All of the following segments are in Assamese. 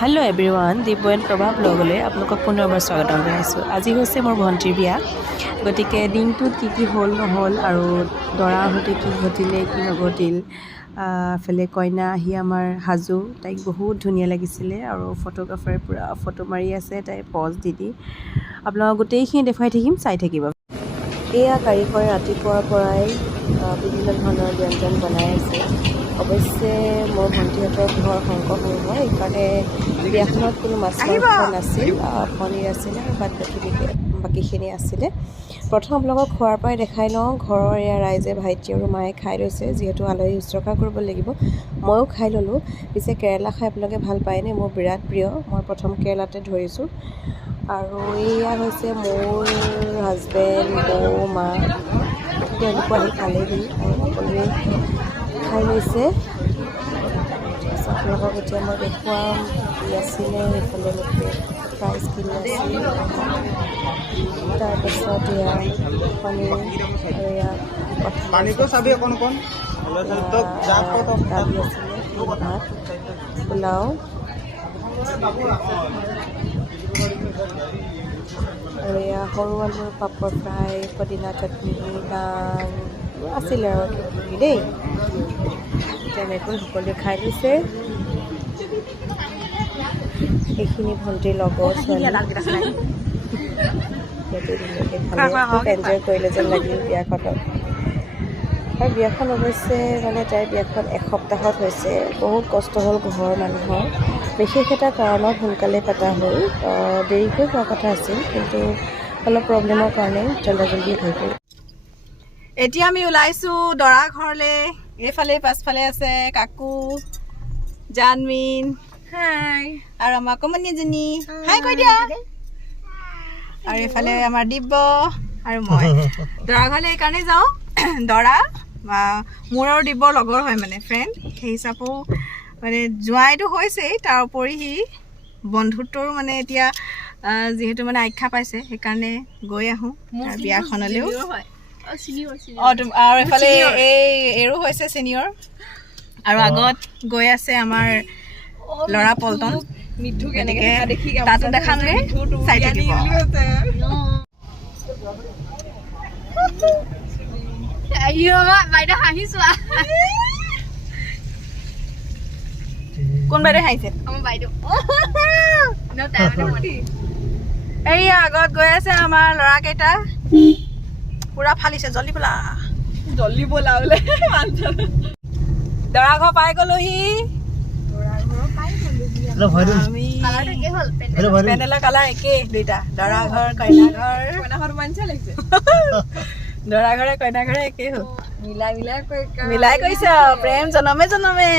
হেল্ল' এভৰিৱান, দিব্যন প্ৰভা ব্লগলৈ আপোনালোকক পুনৰবাৰ স্বাগতম জনাইছোঁ। আজি হৈছে মোৰ ভণ্টিৰ বিয়া, গতিকে দিনটোত কি হ'ল নহ'ল আৰু দৰা আহোঁতে কি ঘটিলে কি নঘটিল, এফালে কইনা আহি আমাৰ সাজু, তাইক বহুত ধুনীয়া লাগিছিলে আৰু ফটোগ্ৰাফাৰে পূৰা ফটো মাৰি আছে, তাই পজ দি আপোনালোকক গোটেইখিনি দেখুৱাই থাকিম, চাই থাকিব। এয়া কাৰিকৰে ৰাতিপুৱাৰ পৰাই বিভিন্ন ধৰণৰ ব্যঞ্জন বনাই আছে। অৱশ্যে মোৰ ভণ্টিহঁতৰ ঘৰ শংকৰপুৰ হয়, সেইকাৰণে বিয়াখনত কোনো মাছ মাংস নাছিল, পনীৰ আছিলে আৰু বাকীখিনি আছিলে। প্ৰথম আপোনালোকক খোৱাৰ পৰাই দেখাই লওঁ। ঘৰৰ এয়া ৰাইজে, ভাইটি আৰু মায়ে খাই লৈছে, যিহেতু আলহী শুশ্ৰূষা কৰিব লাগিব। ময়ো খাই ল'লোঁ। পিছে কেৰেলা খাই আপোনালোকে ভাল পায়নে? মোৰ বিৰাট প্ৰিয়, মই প্ৰথম কেৰেলাতে ধৰিছোঁ। আৰু এয়া হৈছে মোৰ হাজবেণ্ড, বৌ, মা, তেওঁলোকো আহি পালেহি আৰু সকলোৱে খাই লৈছে। আপোনালোকক এতিয়া মই দেখুৱাম কি আছিলে। এইফালে ফ্ৰাইজখিনি আছিল, তাৰপাছত এয়া পনীৰ আৰু এয়া দালি আছিলে, ভাত, পোলাও আৰু এয়া সৰু আলুৰ পাপৰ ফ্ৰাই, পদিনা চাটনি, নান আছিলে আৰু কিবাকিবি দেই। তেনেকৈ সকলোৱে খাই লৈছে। এইখিনি ভণ্টিৰ লগৰ ছোৱালী, সিহঁতে ধুনীয়াকৈ খালে, খুব এনজয় কৰিলে যেন লাগিল বিয়াখনত। আৰু বিয়াখন অৱশ্যে তাইৰ বিয়াখন এসপ্তাহত হৈছে। বহুত কষ্ট হ'ল ঘৰৰ মানুহৰ, বিশেষ এটা কাৰণত সোনকালে পতা হ'ল। দেৰিকৈ হোৱা কথা আছিল, কিন্তু অলপ প্ৰব্লেমৰ কাৰণে জল্দি হৈ গ'ল। এতিয়া আমি ওলাইছোঁ দৰা ঘৰলৈ। এইফালে পাছফালে আছে কাকু, জানমিন, হাই, আৰু আমাৰ কমনীজনী, হাই কৈ দিয়া। আৰু এইফালে আমাৰ দিব্য আৰু মই। দৰা ঘৰলৈ এইকাৰণেই যাওঁ, দৰা মোৰ আৰু দিব্যৰ লগৰ হয়, ফ্ৰেণ্ড। সেই হিচাপেও জোঁৱাইটো হৈছেই, তাৰ উপৰি সি বন্ধুত্বৰো এতিয়া যিহেতু আখ্যা পাইছে, সেইকাৰণে গৈ আহোঁ বিয়াখনলৈও। আৰু এইফালে এইৰো হৈছে ছিনিয়ৰ। আৰু আগত গৈ আছে আমাৰ ল'ৰা পল্টন, গতিকে তাতো দেখামগে, চাই থাকিব। কোন বাইদেউ হাঁহিছে? এইয়া আগত গৈ আছে আমাৰ ল'ৰাকেইটা, পুৰা ফালিছে। জল্দি বোলা বোলে। দৰা ঘৰ পাই গলোহি। পেণ্ডেলৰ কালাৰ একেই দুইটা, দৰা ঘৰ কইনা ঘৰ। দৰা ঘৰে কইনা ঘৰে একেই হ'ল, মিলাই কৰিছে আৰু প্ৰেম জনমে জনমে।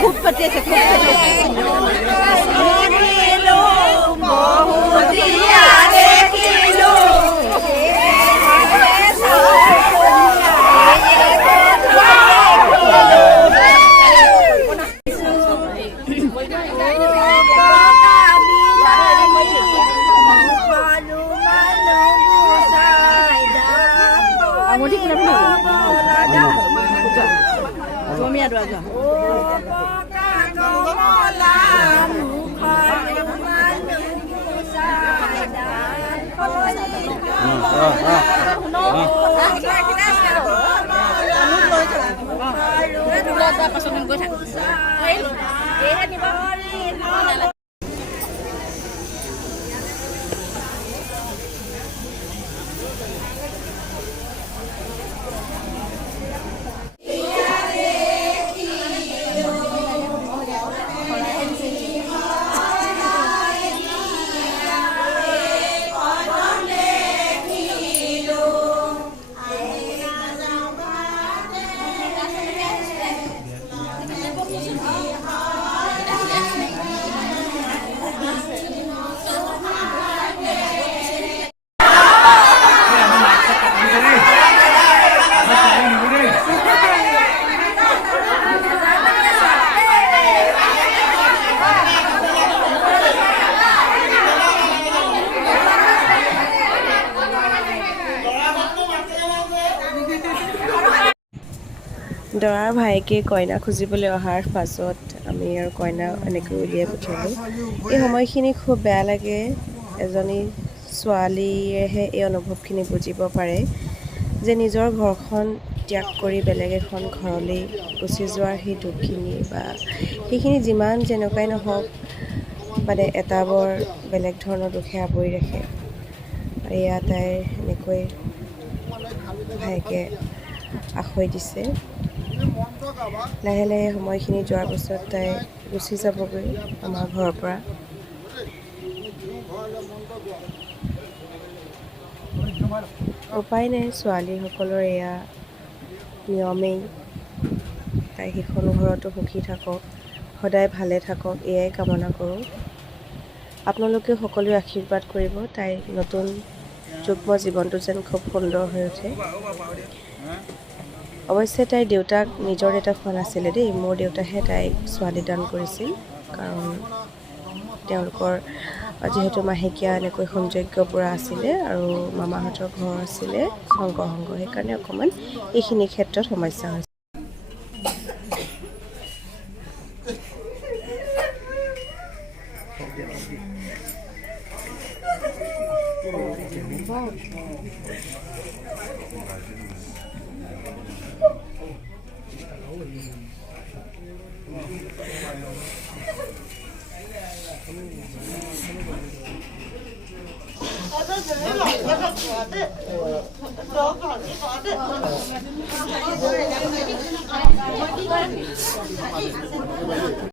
खूब पते से অসমীয়া দোৱা যোৱা দৰাৰ ভায়েকে কইনা খুজিবলৈ অহাৰ পাছত আমি আৰু কইনা এনেকৈ উলিয়াই পঠিয়ালোঁ। এই সময়খিনি খুব বেয়া লাগে। এজনী ছোৱালীয়েহে এই অনুভৱখিনি বুজিব পাৰে যে নিজৰ ঘৰখন ত্যাগ কৰি বেলেগ এখন ঘৰলৈ গুচি যোৱাৰ সেই দুখখিনি বা সেইখিনি যিমান যেনেকুৱাই নহওক মানে এটা বৰ বেলেগ ধৰণৰ দুখে আৱৰি ৰাখে। এয়া তাইৰ এনেকৈ ভায়েকে আখৈ দিছে। লাহে লাহে সময়খিনি যোৱাৰ পাছত তাই গুচি যাবগৈ আমাৰ ঘৰৰ পৰা। উপায় নাই, ছোৱালীসকলৰ এয়া নিয়মেই। তাই সেইখন ঘৰতো সুখী থাকক, সদায় ভালে থাকক, এয়াই কামনা কৰোঁ। আপোনালোকেও সকলোৱে আশীৰ্বাদ কৰিব, তাইৰ নতুন যুগ্ম জীৱনটো যেন খুব সুন্দৰ হৈ উঠে। অৱশ্যে তাইৰ দেউতাক নিজৰ দেউতাক হোৱা নাছিলে দেই, মোৰ দেউতাকহে তাইক ছোৱালী দান কৰিছিল। কাৰণ তেওঁলোকৰ যিহেতু মাহেকীয়া এনেকৈ হোমযজ্ঞ পুৰা আছিলে আৰু মামাহঁতৰ ঘৰ আছিলে শংকৰ সংঘ, সেইকাৰণে অকণমান এইখিনি ক্ষেত্ৰত সমস্যা হৈছে।